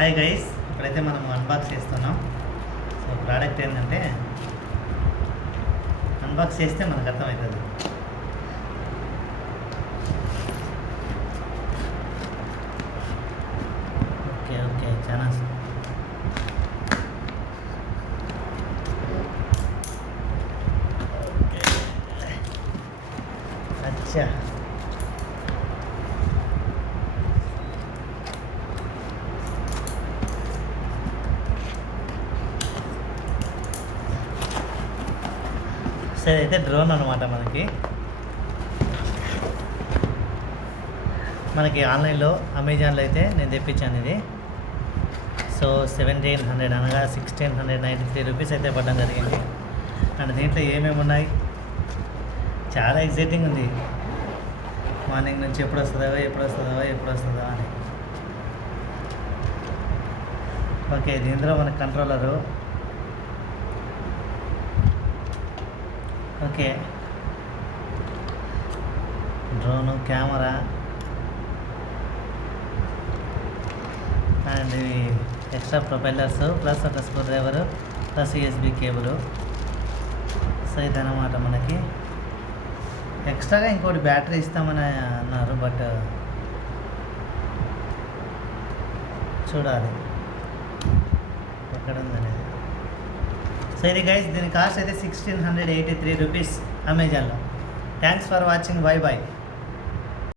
Hi guys, ఇప్పుడైతే మనం అన్బాక్స్ చేస్తున్నాం. సో ప్రోడక్ట్ ఏంటంటే అన్బాక్స్ చేస్తే మనకు అర్థమవుతుంది. ఓకే ఓకే చాలా అచ్చా సరే అయితే డ్రోన్ అనమాట. మనకి ఆన్లైన్లో అమెజాన్లో అయితే నేను తెప్పించాను ఇది. సో 1700 అనగా 1693 రూపీస్ అయితే పడడం జరిగింది. అండ్ దీంట్లో ఏమేమి ఉన్నాయి, చాలా ఎగ్జైటింగ్ ఉంది. మార్నింగ్ నుంచి ఎప్పుడు వస్తుందో అని. ఓకే, దీంట్లో మనకి controller, okay, drone, camera and ఇవి ఎక్స్ట్రా ప్రొపెల్లర్స్ ప్లస్ ఒక screw driver plus USB cable. So ఇదన్నమాట. మనకి ఎక్స్ట్రాగా ఇంకోటి బ్యాటరీ ఇస్తామని అన్నారు, బట్ చూడాలి ఎక్కడ ఉందనేది. సో ఇది గైస్, దీని కాస్ట్ అయితే 1683 రూపీస్ అమెజాన్లో. Thanks for watching. Bye bye.